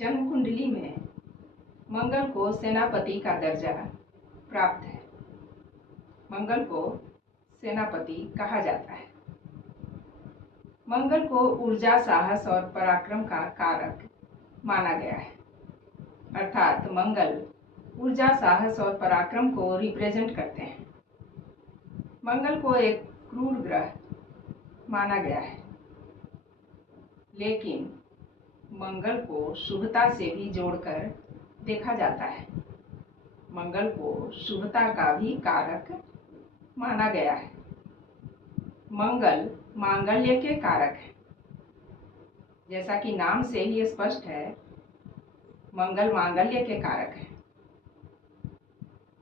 जन्म कुंडली में मंगल को सेनापति का दर्जा प्राप्त है। मंगल को सेनापति कहा जाता है। मंगल को ऊर्जा, साहस और पराक्रम का कारक माना गया है। अर्थात मंगल ऊर्जा, साहस और पराक्रम को रिप्रेजेंट करते हैं। मंगल को एक क्रूर ग्रह माना गया है, लेकिन मंगल को शुभता से भी जोड़कर देखा जाता है। मंगल को शुभता का भी कारक माना गया है। मंगल मांगल्य के कारक है। जैसा कि नाम से ही स्पष्ट है, मंगल मांगल्य के कारक है।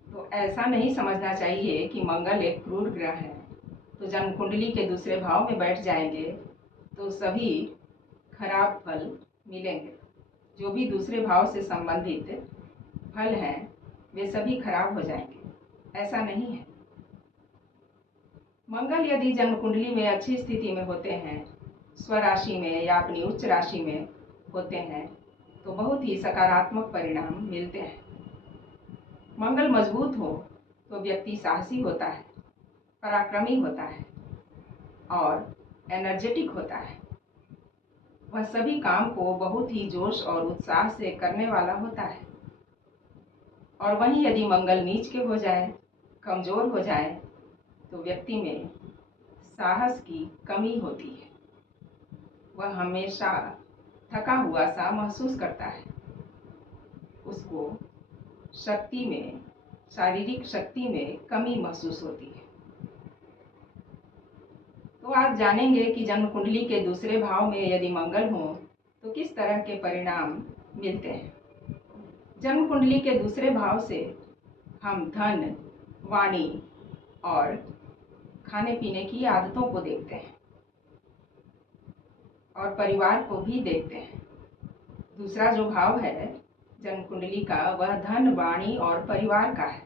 तो ऐसा नहीं समझना चाहिए कि मंगल एक क्रूर ग्रह है, तो जन्म कुंडली के दूसरे भाव में बैठ जाएंगे तो सभी खराब फल मिलेंगे। जो भी दूसरे भाव से संबंधित फल हैं वे सभी खराब हो जाएंगे। ऐसा नहीं है। मंगल यदि जन्म कुंडली में अच्छी स्थिति में होते हैं, स्वराशि में या अपनी उच्च राशि में होते हैं, तो बहुत ही सकारात्मक परिणाम मिलते हैं। मंगल मजबूत हो तो व्यक्ति साहसी होता है, पराक्रमी होता है और एनर्जेटिक होता है। वह सभी काम को बहुत ही जोश और उत्साह से करने वाला होता है। और वहीं यदि मंगल नीच के हो जाए, कमजोर हो जाए, तो व्यक्ति में साहस की कमी होती है। वह हमेशा थका हुआ सा महसूस करता है। उसको शक्ति में, शारीरिक शक्ति में कमी महसूस होती है। तो आज जानेंगे कि जन्म कुंडली के दूसरे भाव में यदि मंगल हो तो किस तरह के परिणाम मिलते हैं। जन्म कुंडली के दूसरे भाव से हम धन, वाणी और खाने पीने की आदतों को देखते हैं और परिवार को भी देखते हैं। दूसरा जो भाव है जन्म कुंडली का, वह धन, वाणी और परिवार का है,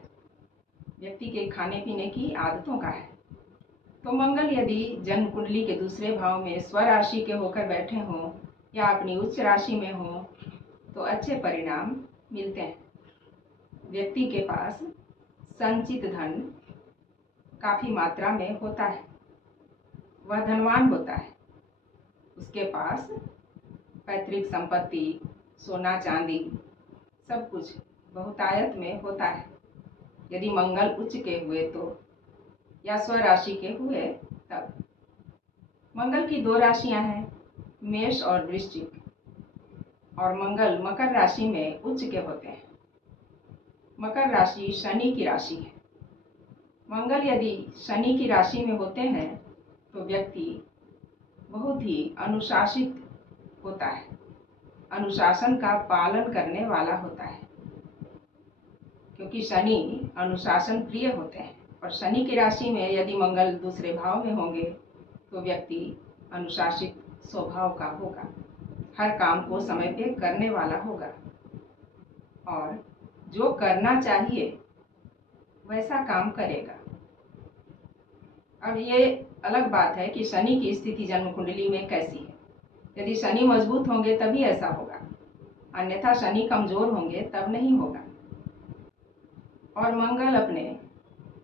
व्यक्ति के खाने पीने की आदतों का है। तो मंगल यदि जन्म कुंडली के दूसरे भाव में स्वराशि के होकर बैठे हों या अपनी उच्च राशि में हों तो अच्छे परिणाम मिलते हैं। व्यक्ति के पास संचित धन काफ़ी मात्रा में होता है, वह धनवान होता है। उसके पास पैतृक संपत्ति, सोना चांदी सब कुछ बहुतायत में होता है। यदि मंगल उच्च के हुए तो, या स्वराशि के हुए तब। मंगल की दो राशियां हैं, मेष और वृश्चिक, और मंगल मकर राशि में उच्च के होते हैं। मकर राशि शनि की राशि है। मंगल यदि शनि की राशि में होते हैं तो व्यक्ति बहुत ही अनुशासित होता है, अनुशासन का पालन करने वाला होता है, क्योंकि शनि अनुशासन प्रिय होते हैं। और शनि की राशि में यदि मंगल दूसरे भाव में होंगे तो व्यक्ति अनुशासित स्वभाव का होगा, हर काम को समय पे करने वाला होगा और जो करना चाहिए वैसा काम करेगा। अब ये अलग बात है कि शनि की स्थिति जन्म कुंडली में कैसी है। यदि शनि मजबूत होंगे तभी ऐसा होगा, अन्यथा शनि कमजोर होंगे तब नहीं होगा। और मंगल अपने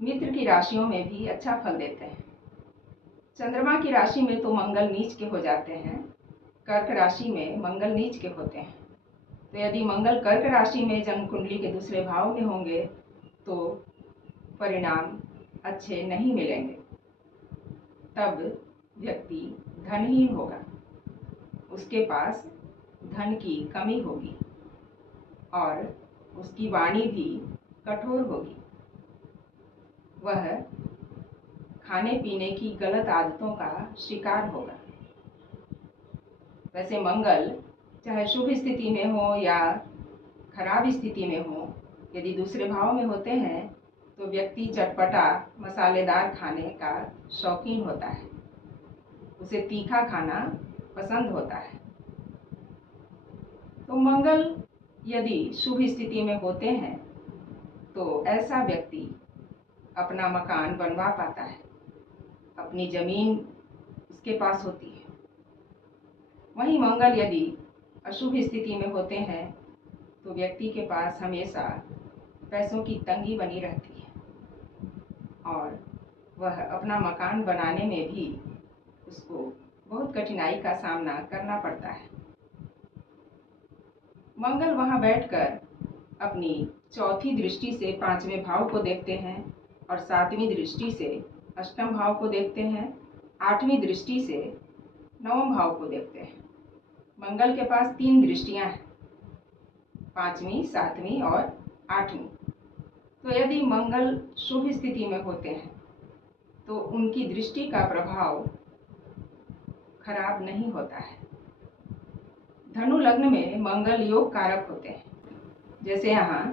मित्र की राशियों में भी अच्छा फल देते हैं। चंद्रमा की राशि में तो मंगल नीच के हो जाते हैं, कर्क राशि में मंगल नीच के होते हैं। तो यदि मंगल कर्क राशि में जन्म कुंडली के दूसरे भाव में होंगे तो परिणाम अच्छे नहीं मिलेंगे। तब व्यक्ति धनहीन होगा, उसके पास धन की कमी होगी और उसकी वाणी भी कठोर होगी। वह खाने पीने की गलत आदतों का शिकार होगा। वैसे मंगल चाहे शुभ स्थिति में हो या खराब स्थिति में हो, यदि दूसरे भाव में होते हैं तो व्यक्ति चटपटा मसालेदार खाने का शौकीन होता है, उसे तीखा खाना पसंद होता है। तो मंगल यदि शुभ स्थिति में होते हैं तो ऐसा व्यक्ति अपना मकान बनवा पाता है, अपनी जमीन उसके पास होती है। वहीं मंगल यदि अशुभ स्थिति में होते हैं तो व्यक्ति के पास हमेशा पैसों की तंगी बनी रहती है और वह अपना मकान बनाने में भी उसको बहुत कठिनाई का सामना करना पड़ता है। मंगल वहाँ बैठकर अपनी चौथी दृष्टि से पांचवें भाव को देखते हैं और सातवीं दृष्टि से अष्टम भाव को देखते हैं, आठवीं दृष्टि से नवम भाव को देखते हैं। मंगल के पास 3 दृष्टियां हैं, पांचवीं, सातवीं और आठवीं। तो यदि मंगल शुभ स्थिति में होते हैं तो उनकी दृष्टि का प्रभाव खराब नहीं होता है। धनु लग्न में मंगल योग कारक होते हैं। जैसे यहाँ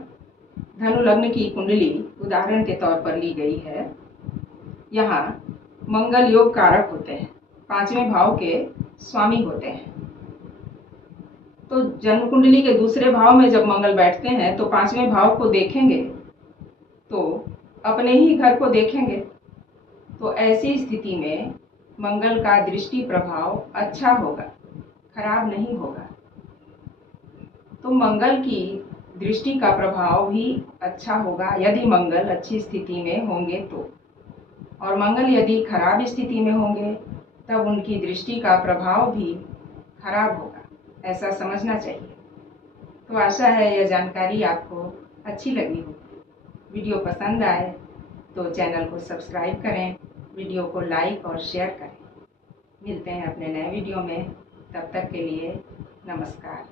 धनु लग्न की कुंडली उदाहरण के तौर पर ली गई है। यहाँ मंगल योग कारक होते हैं, पांचवें भाव के स्वामी होते हैं। तो जन्म कुंडली के दूसरे भाव में जब मंगल बैठते हैं तो पांचवें भाव को देखेंगे तो अपने ही घर को देखेंगे। तो ऐसी स्थिति में मंगल का दृष्टि प्रभाव अच्छा होगा, खराब नहीं होगा। तो मंगल की दृष्टि का प्रभाव भी अच्छा होगा यदि मंगल अच्छी स्थिति में होंगे तो, और मंगल यदि खराब स्थिति में होंगे तब उनकी दृष्टि का प्रभाव भी खराब होगा, ऐसा समझना चाहिए। तो आशा है यह जानकारी आपको अच्छी लगी हो। वीडियो पसंद आए तो चैनल को सब्सक्राइब करें, वीडियो को लाइक और शेयर करें। मिलते हैं अपने नए वीडियो में, तब तक के लिए नमस्कार।